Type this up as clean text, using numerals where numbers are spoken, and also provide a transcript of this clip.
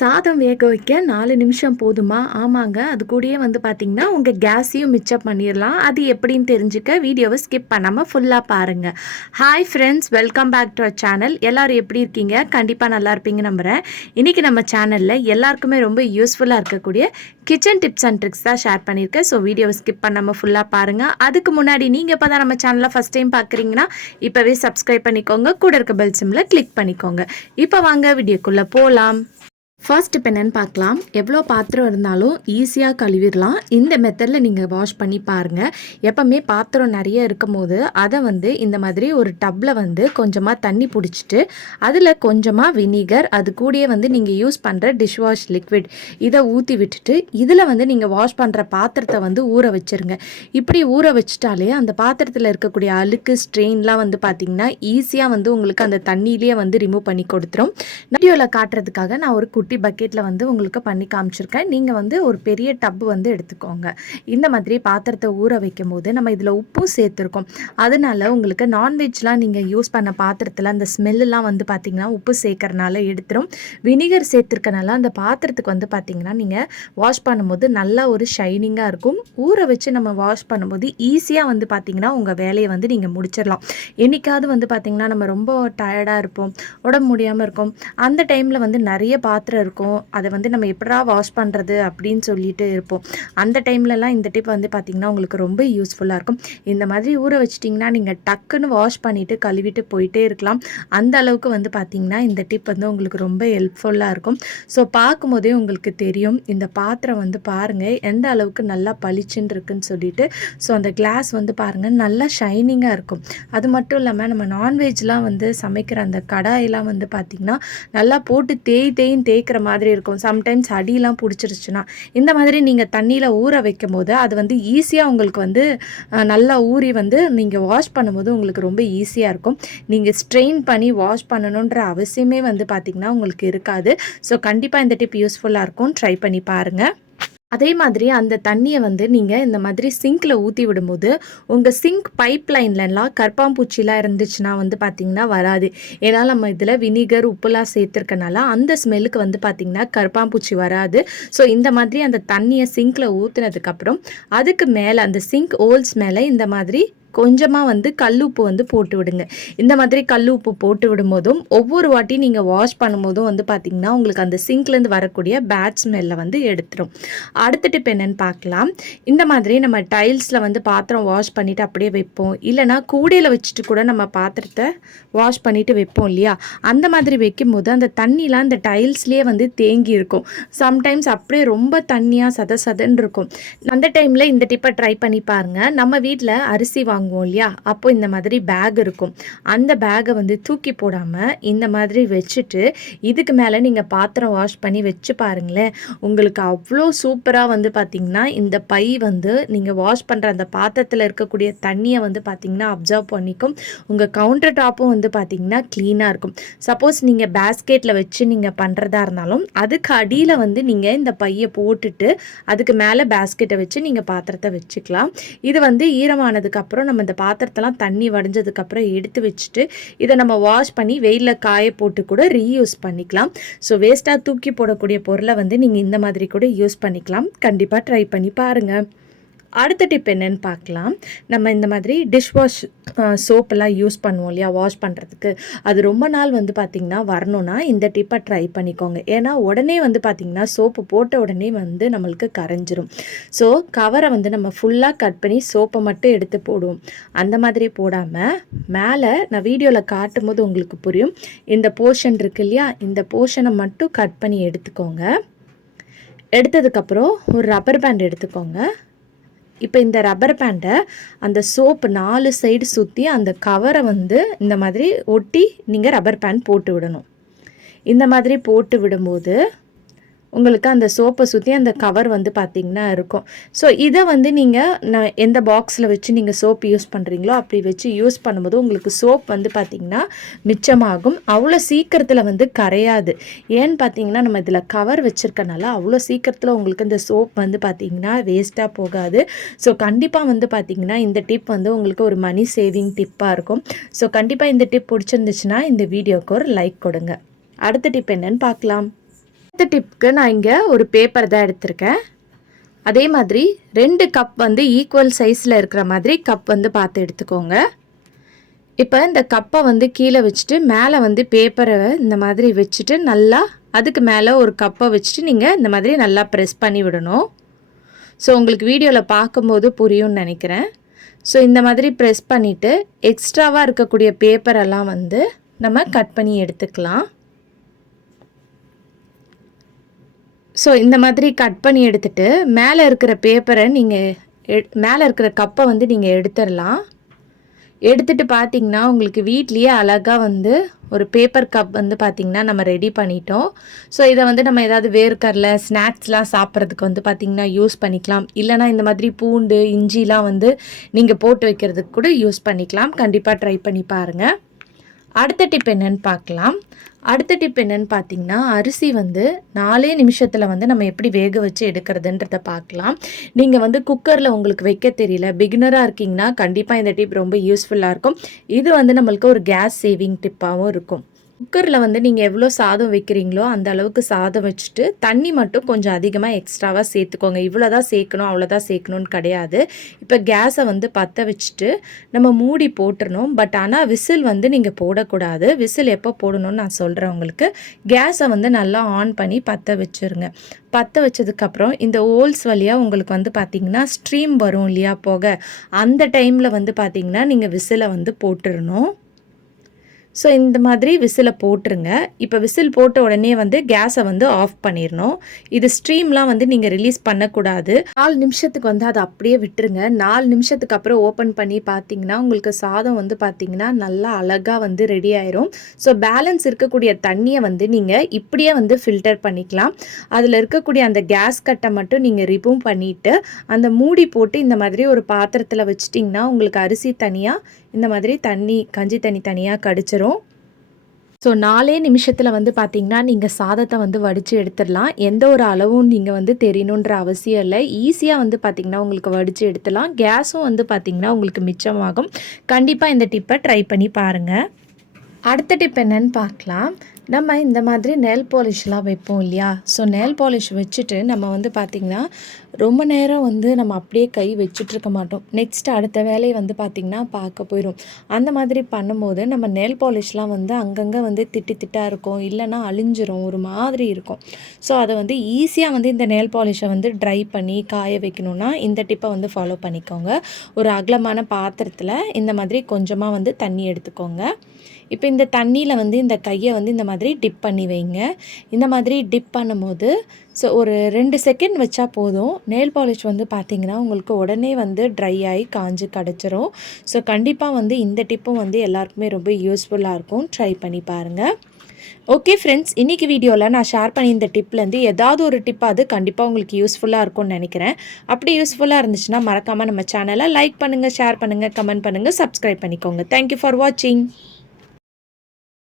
சாதம் வேக வைக்க 4 நிமிஷம் போதுமா? ஆமாங்க. அது கூடயே பார்த்தீங்கன்னா, உங்க கேஸையும் மிச்சம் பண்ணிரலாம். அது எப்படின்னு தெரிஞ்சுக்க வீடியோவை ஸ்கிப் பண்ணாம ஃபுல்லா பாருங்க. Hi friends, welcome back to our channel. எல்லாரும் எப்படி இருக்கீங்க? கண்டிப்பா நல்லா இருப்பீங்கன்னு நம்புறேன். இன்னைக்கு நம்ம சேனல்ல எல்லாருக்குமே ரொம்ப யூஸ்ஃபுல்லா இருக்கக்கூடிய கிச்சன் டிப்ஸ் அண்ட் ட்ரிக்ஸ் தான் ஷேர் பண்ணியிருக்கேன். ஸோ வீடியோவை ஸ்கிப் பண்ணாம ஃபுல்லா பாருங்க. அதுக்கு முன்னாடி நீங்க இப்பதான் நம்ம சேனலை ஃபர்ஸ்ட் டைம் பார்க்குறீங்கன்னா, இப்பவே சப்ஸ்கிரைப் பண்ணிக்கோங்க. கூட இருக்க பெல் சிம்ல கிளிக் பண்ணிக்கோங்க. இப்போ வாங்க வீடியோக்குள்ள போலாம். ஃபர்ஸ்ட் இப்போ என்னென்னு பார்க்கலாம். எவ்வளோ பாத்திரம் இருந்தாலும் ஈஸியாக கழுவிடலாம். இந்த மெத்தடில் நீங்கள் வாஷ் பண்ணி பாருங்கள். எப்போவுமே பாத்திரம் நிறைய இருக்கும் போது அதை இந்த மாதிரி ஒரு டப்பில் கொஞ்சமாக தண்ணி பிடிச்சிட்டு அதில் கொஞ்சமாக வினிகர், அது கூடயே நீங்கள் யூஸ் பண்ணுற டிஷ் வாஷ் லிக்விட் இதை ஊற்றி விட்டுட்டு இதில் நீங்கள் வாஷ் பண்ணுற பாத்திரத்தை ஊற வச்சுருங்க. இப்படி ஊற வச்சுட்டாலே அந்த பாத்திரத்தில் இருக்கக்கூடிய அழுக்கு ஸ்ட்ரெயின்லாம் பார்த்திங்கன்னா ஈஸியாக உங்களுக்கு அந்த தண்ணியிலேயே ரிமூவ் பண்ணி கொடுத்துரும். வீடியோவில் காட்டுறதுக்காக நான் ஒரு குட்டி பக்கெட்டில் உங்களுக்கு பண்ணி காமிச்சிருக்கேன். நீங்கள் ஒரு பெரிய டப்பு எடுத்துக்கோங்க. இந்த மாதிரி பாத்திரத்தை ஊற வைக்கும் போது நம்ம இதில் உப்பும் சேர்த்துருக்கோம். அதனால உங்களுக்கு நான்வெஜ்லாம் நீங்கள் யூஸ் பண்ண பாத்திரத்தில் அந்த ஸ்மெல்லாம் பார்த்திங்கன்னா உப்பு சேர்க்கறனால எடுத்துரும். வினிகர் சேர்த்துருக்கனால அந்த பாத்திரத்துக்கு பார்த்திங்கன்னா நீங்கள் வாஷ் பண்ணும்போது நல்லா ஒரு ஷைனிங்காக இருக்கும். ஊற வச்சு நம்ம வாஷ் பண்ணும்போது ஈஸியாக பார்த்திங்கன்னா உங்கள் வேலையை நீங்கள் முடிச்சிடலாம். என்றைக்காவது பார்த்திங்கன்னா நம்ம ரொம்ப டயர்டாக இருப்போம், உடம்பு முடியாமல் இருக்கும். அந்த டைமில் நிறைய பாத்திரம் இருக்கும். அதை நம்ம எப்படா வாஷ் பண்ணுறது அப்படின்னு சொல்லிட்டு இருப்போம். அந்த டைம்லலாம் இந்த டிப் பார்த்திங்கன்னா உங்களுக்கு ரொம்ப யூஸ்ஃபுல்லாக இருக்கும். இந்த மாதிரி ஊற வச்சிட்டிங்கன்னா நீங்கள் டக்குன்னு வாஷ் பண்ணிவிட்டு கழுவிட்டு போயிட்டே இருக்கலாம். அந்த அளவுக்கு பார்த்திங்கன்னா இந்த டிப் உங்களுக்கு ரொம்ப ஹெல்ப்ஃபுல்லாக இருக்கும். ஸோ பார்க்கும்போதே உங்களுக்கு தெரியும் இந்த பாத்திரம் பாருங்கள் எந்த அளவுக்கு நல்லா பளிச்சுன்னு இருக்குன்னு சொல்லிட்டு. ஸோ அந்த கிளாஸ் பாருங்கள் நல்லா ஷைனிங்காக இருக்கும். அது மட்டும் இல்லாமல் நம்ம நான்வெஜ்லாம் சமைக்கிற அந்த கடாயெல்லாம் பார்த்திங்கன்னா நல்லா போட்டு தேய்ன்னு தேய்க்கிற மாதிரி இருக்கும். சம்டைம்ஸ் அடியெலாம் பிடிச்சிருச்சுன்னா இந்த மாதிரி நீங்கள் தண்ணியில் ஊற வைக்கும் போது அது ஈஸியாக உங்களுக்கு நல்லா ஊறி நீங்கள் வாஷ் பண்ணும்போது உங்களுக்கு ரொம்ப ஈஸியாக இருக்கும். நீங்கள் ஸ்ட்ரெயின் பண்ணி வாஷ் பண்ணணுன்ற அவசியமே பார்த்திங்கன்னா உங்களுக்கு இருக்காது. ஸோ கண்டிப்பாக இந்த டிப் யூஸ்ஃபுல்லாக இருக்கும். ட்ரை பண்ணி பாருங்கள். அதே மாதிரி அந்த தண்ணியை நீங்கள் இந்த மாதிரி சிங்கில் ஊற்றி விடும்போது உங்கள் சிங்க் பைப் லைன்லலாம் கற்பாம்பூச்சிலாம் இருந்துச்சுன்னா பார்த்திங்கன்னா வராது. ஏன்னா நம்ம இதில் வினிகர் உப்புலாம் சேர்த்துருக்கனால அந்த ஸ்மெல்லுக்கு பார்த்திங்கன்னா கற்பாம்பூச்சி வராது. ஸோ இந்த மாதிரி அந்த தண்ணியை சிங்கில் ஊற்றுனதுக்கப்புறம் அதுக்கு மேலே அந்த சிங்க் ஹோல்ஸ் மேலே இந்த மாதிரி கொஞ்சமாக கல்லுப்பு போட்டு விடுங்க. இந்த மாதிரி கல்லுப்பு போட்டு விடும்போதும் ஒவ்வொரு வாட்டி நீங்கள் வாஷ் பண்ணும்போதும் பார்த்திங்கன்னா உங்களுக்கு அந்த சிங்க்லேருந்து வரக்கூடிய பேட் ஸ்மெல்லை எடுத்துரும். அடுத்த டிப் என்னென்னு பார்க்கலாம். இந்த மாதிரி நம்ம டைல்ஸில் பாத்திரம் வாஷ் பண்ணிவிட்டு அப்படியே வைப்போம். இல்லைனா கூடையில் வச்சுட்டு கூட நம்ம பாத்திரத்தை வாஷ் பண்ணிவிட்டு வைப்போம் இல்லையா? அந்த மாதிரி வைக்கும்போது அந்த தண்ணிலாம் அந்த டைல்ஸ்லேயே தேங்கி இருக்கும். சம்டைம்ஸ் அப்படியே ரொம்ப தண்ணியாக சதன்னு இருக்கும். அந்த டைமில் இந்த டிப்பை ட்ரை பண்ணி பாருங்கள். நம்ம வீட்டில் அரிசி வாங்குவோம் இல்லையா? அப்போ இந்த மாதிரி பேக் இருக்கும். அந்த பேக்கை தூக்கி போடாமல் இந்த மாதிரி வச்சுட்டு இதுக்கு மேலே நீங்கள் பாத்திரம் வாஷ் பண்ணி வச்சு பாருங்களேன். உங்களுக்கு அவ்வளோ சூப்பராக பார்த்திங்கன்னா இந்த பை நீங்கள் வாஷ் பண்ணுற அந்த பாத்திரத்தில் இருக்கக்கூடிய தண்ணியை பார்த்திங்கன்னா அப்சர்வ் பண்ணிக்கும். உங்கள் கவுண்டர் டாப்பும் பார்த்திங்கன்னா க்ளீனாக இருக்கும். சப்போஸ் நீங்கள் பேஸ்கெட்டில் வச்சு நீங்கள் பண்ணுறதா இருந்தாலும் அதுக்கு அடியில் நீங்கள் இந்த பையை போட்டுட்டு அதுக்கு மேலே பேஸ்கெட்டை வச்சு நீங்கள் பாத்திரத்தை வச்சுக்கலாம். இது ஈரமானதுக்கப்புறம் நம்ம இந்த பாத்திரத்தெல்லாம் தண்ணி வடிஞ்சதுக்கப்புறம் எடுத்து வச்சுட்டு இதை நம்ம வாஷ் பண்ணி வெயிலில் காய போட்டு கூட ரீயூஸ் பண்ணிக்கலாம். ஸோ வேஸ்ட்டாக தூக்கி போடக்கூடிய பொருளை நீங்கள் இந்த மாதிரி கூட யூஸ் பண்ணிக்கலாம். கண்டிப்பாக ட்ரை பண்ணி பாருங்கள். அடுத்த டிப் என்னென்னு பார்க்கலாம். நம்ம இந்த மாதிரி டிஷ் வாஷ் சோப்பெல்லாம் யூஸ் பண்ணுவோம் இல்லையா வாஷ் பண்ணுறதுக்கு. அது ரொம்ப நாள் பார்த்திங்கன்னா வரணும்னா இந்த டிப்பை ட்ரை பண்ணிக்கோங்க. ஏன்னா உடனே பார்த்திங்கன்னா சோப்பு போட்ட உடனே நம்மளுக்கு கரைஞ்சிரும். ஸோ கவரை நம்ம ஃபுல்லாக கட் பண்ணி சோப்பை மட்டும் எடுத்து போடுவோம். அந்த மாதிரி போடாமல் மேலே நான் வீடியோவில் காட்டும் போது உங்களுக்கு புரியும். இந்த போர்ஷன் இருக்கு இல்லையா? இந்த போர்ஷனை மட்டும் கட் பண்ணி எடுத்துக்கோங்க. எடுத்ததுக்கப்புறம் ஒரு ரப்பர் பேண்ட் எடுத்துக்கோங்க. இப்போ இந்த ரப்பர் பேண்டை அந்த சோப்பு 4 சைடு சுற்றி அந்த கவரை இந்த மாதிரி ஒட்டி நீங்கள் ரப்பர் பேண்ட் போட்டு விடணும். இந்த மாதிரி போட்டு விடும்போது உங்களுக்கு அந்த சோப்பை சுற்றி அந்த கவர் பார்த்திங்கன்னா இருக்கும். ஸோ இதை நீங்கள் எந்த பாக்ஸில் வச்சு நீங்கள் சோப் யூஸ் பண்ணுறீங்களோ அப்படி வச்சு யூஸ் பண்ணும்போது உங்களுக்கு சோப் பார்த்திங்கன்னா மிச்சமாகும். அவ்வளோ சீக்கிரத்தில் கரையாது. ஏன்னு பார்த்திங்கன்னா நம்ம இதில் கவர் வச்சுருக்கனால அவ்வளோ சீக்கிரத்தில் உங்களுக்கு இந்த சோப் பார்த்திங்கன்னா வேஸ்ட்டாக போகாது. ஸோ கண்டிப்பாக பார்த்திங்கன்னா இந்த டிப் உங்களுக்கு ஒரு மணி சேவிங் டிப்பாக இருக்கும். ஸோ கண்டிப்பாக இந்த டிப் பிடிச்சிருந்துச்சுன்னா இந்த வீடியோக்கு ஒரு லைக் கொடுங்க. அடுத்த டிப் என்னன்னு பார்க்கலாம். அடுத்த டிப்புக்கு நான் இங்கே ஒரு பேப்பர் தான் எடுத்திருக்கேன். அதே மாதிரி 2 கப் வந்து ஈக்குவல் சைஸில் இருக்கிற மாதிரி கப் வந்து பார்த்து எடுத்துக்கோங்க. இப்போ இந்த கப்பை வந்து கீழே வச்சுட்டு மேலே வந்து பேப்பரை இந்த மாதிரி வச்சுட்டு நல்லா அதுக்கு மேலே ஒரு கப்பை வச்சுட்டு நீங்கள் இந்த மாதிரி நல்லா ப்ரெஸ் பண்ணி விடணும். ஸோ உங்களுக்கு வீடியோவில் பார்க்கும்போது புரியும்னு நினைக்கிறேன். ஸோ இந்த மாதிரி ப்ரெஸ் பண்ணிவிட்டு எக்ஸ்ட்ராவாக இருக்கக்கூடிய பேப்பரெல்லாம் வந்து நம்ம கட் பண்ணி எடுத்துக்கலாம். ஸோ இந்த மாதிரி கட் பண்ணி எடுத்துகிட்டு மேலே இருக்கிற பேப்பரை மேலே இருக்கிற கப்பை வந்து நீங்கள் எடுத்துடலாம். எடுத்துகிட்டு பார்த்திங்கன்னா உங்களுக்கு வீட்லேயே அழகாக வந்து ஒரு பேப்பர் கப் வந்து பார்த்திங்கன்னா நம்ம ரெடி பண்ணிட்டோம். ஸோ இதை வந்து நம்ம ஏதாவது வேர்க்கடலை ஸ்நாக்ஸ்லாம் சாப்பிட்றதுக்கு வந்து பார்த்திங்கன்னா யூஸ் பண்ணிக்கலாம். இல்லைனா இந்த மாதிரி பூண்டு இஞ்சிலாம் வந்து நீங்கள் போட்டு வைக்கிறதுக்கு கூட யூஸ் பண்ணிக்கலாம். கண்டிப்பாக ட்ரை பண்ணி பாருங்கள். அடுத்த டிப் என்னென்னு பார்க்கலாம். அடுத்த டிப் என்னென்னு பார்த்தீங்கன்னா, அரிசி வந்து 4 நிமிஷத்தில் வந்து நம்ம எப்படி வேக வச்சு எடுக்கிறதுன்றத பார்க்கலாம். நீங்கள் வந்து குக்கரில் உங்களுக்கு வைக்க தெரியல, பிகினராக இருக்கீங்கன்னா கண்டிப்பாக இந்த டிப் ரொம்ப யூஸ்ஃபுல்லாக இருக்கும். இது வந்து நம்மளுக்கு ஒரு கேஸ் சேவிங் டிப்பாகவும் இருக்கும். குக்கரில் வந்து நீங்கள் எவ்வளோ சாதம் வைக்கிறீங்களோ அந்த அளவுக்கு சாதம் வச்சுட்டு தண்ணி மட்டும் கொஞ்சம் அதிகமாக எக்ஸ்ட்ராவாக சேர்த்துக்கோங்க. இவ்வளோ தான் சேர்க்கணும் அவ்வளோதான் சேர்க்கணுன்னு கிடையாது. இப்போ கேஸை வந்து பற்ற வச்சுட்டு நம்ம மூடி போட்டுறணும். பட் ஆனால் விசில் வந்து நீங்கள் போடக்கூடாது. விசில் எப்போ போடணும்னு நான் சொல்கிறேன் உங்களுக்கு. கேஸை வந்து நல்லா ஆன் பண்ணி பற்ற வச்சுருங்க. பற்ற வச்சதுக்கப்புறம் இந்த ஹோல்ஸ் வழியாக உங்களுக்கு வந்து பார்த்திங்கன்னா ஸ்ட்ரீம் வரும் இல்லையா போக, அந்த டைமில் வந்து பார்த்திங்கன்னா நீங்கள் விசிலை வந்து போட்டுடணும். ஸோ இந்த மாதிரி விசிலை போட்டுருங்க. இப்போ விசில் போட்ட உடனே வந்து கேஸை வந்து ஆஃப் பண்ணிடணும். இது ஸ்ட்ரீம்லாம் வந்து நீங்கள் ரிலீஸ் பண்ணக்கூடாது. 4 நிமிஷத்துக்கு வந்து அதை அப்படியே விட்டுருங்க. 4 நிமிஷத்துக்கு அப்புறம் ஓப்பன் பண்ணி பார்த்தீங்கன்னா உங்களுக்கு சாதம் வந்து பார்த்திங்கன்னா நல்லா அழகாக வந்து ரெடி ஆயிரும். ஸோ பேலன்ஸ் இருக்கக்கூடிய தண்ணியை வந்து நீங்கள் இப்படியே வந்து ஃபில்டர் பண்ணிக்கலாம். அதில் இருக்கக்கூடிய அந்த கேஸ் கட்டை மட்டும் நீங்கள் ரிமூவ் பண்ணிவிட்டு அந்த மூடி போட்டு இந்த மாதிரி ஒரு பாத்திரத்தில் வச்சிட்டிங்கன்னா உங்களுக்கு அரிசி தனியாக இந்த மாதிரி கஞ்சி தண்ணி தனியாக கடிச்சிரும். ஸோ 4 நிமிஷத்தில் வந்து பார்த்திங்கன்னா நீங்கள் சாதத்தை வந்து வடித்து எடுத்துடலாம். எந்த ஒரு அளவும் நீங்கள் வந்து தெரியணுன்ற அவசியம் இல்லை. ஈஸியாக வந்து பார்த்திங்கன்னா உங்களுக்கு வடித்து எடுத்துடலாம். கேஸும் வந்து பார்த்திங்கன்னா உங்களுக்கு மிச்சமாகும். கண்டிப்பாக இந்த டிப்பை ட்ரை பண்ணி பாருங்கள். அடுத்த டிப் என்னன்னு பார்க்கலாம். நம்ம இந்த மாதிரி நெயில் பாலிஷ்லாம் வைப்போம் இல்லையா? ஸோ நெயில் பாலிஷ் வச்சுட்டு நம்ம வந்து பார்த்திங்கன்னா ரொம்ப நேரம் வந்து நம்ம அப்படியே கை வச்சுட்ருக்க மாட்டோம். நெக்ஸ்ட் அடுத்த வேலையை வந்து பார்த்திங்கன்னா பார்க்க போயிடும். அந்த மாதிரி பண்ணும்போது நம்ம நெயில் பாலிஷ்லாம் வந்து அங்கங்கே வந்து திட்டாக இருக்கும், இல்லைனா அழிஞ்சிரும், ஒரு மாதிரி இருக்கும். ஸோ அதை வந்து ஈஸியாக வந்து இந்த நெயில் பாலிஷை வந்து ட்ரை பண்ணி காய வைக்கணுன்னா இந்த டிப்பை வந்து ஃபாலோ பண்ணிக்கோங்க. ஒரு அகலமான பாத்திரத்தில் இந்த மாதிரி கொஞ்சமாக வந்து தண்ணி எடுத்துக்கோங்க. இப்போ இந்த தண்ணியில் வந்து இந்த கையை வந்து இந்த மாதிரி டிப் பண்ணி வைங்க. இந்த மாதிரி டிப் பண்ணும்போது ஸோ ஒரு 2 செகண்ட் வச்சா போதும். நெயில் பாலிஷ் வந்து பார்த்திங்கன்னா உங்களுக்கு உடனே வந்து ட்ரை ஆகி காஞ்சு கிடச்சிரும். ஸோ கண்டிப்பாக வந்து இந்த டிப்பும் வந்து எல்லாருக்குமே ரொம்ப யூஸ்ஃபுல்லாக இருக்கும். ட்ரை பண்ணி பாருங்கள். ஓகே ஃப்ரெண்ட்ஸ், இன்றைக்கி வீடியோவில் நான் ஷேர் பண்ணி இந்த டிப்லேருந்து ஏதாவது ஒரு டிப் அது கண்டிப்பாக உங்களுக்கு யூஸ்ஃபுல்லாக இருக்கும்னு நினைக்கிறேன். அப்படி யூஸ்ஃபுல்லாக இருந்துச்சுன்னா மறக்காமல் நம்ம சேனலை லைக் பண்ணுங்கள், ஷேர் பண்ணுங்கள், கமெண்ட் பண்ணுங்கள், சப்ஸ்கிரைப் பண்ணிக்கோங்க. தேங்க்யூ ஃபார் வாட்சிங்.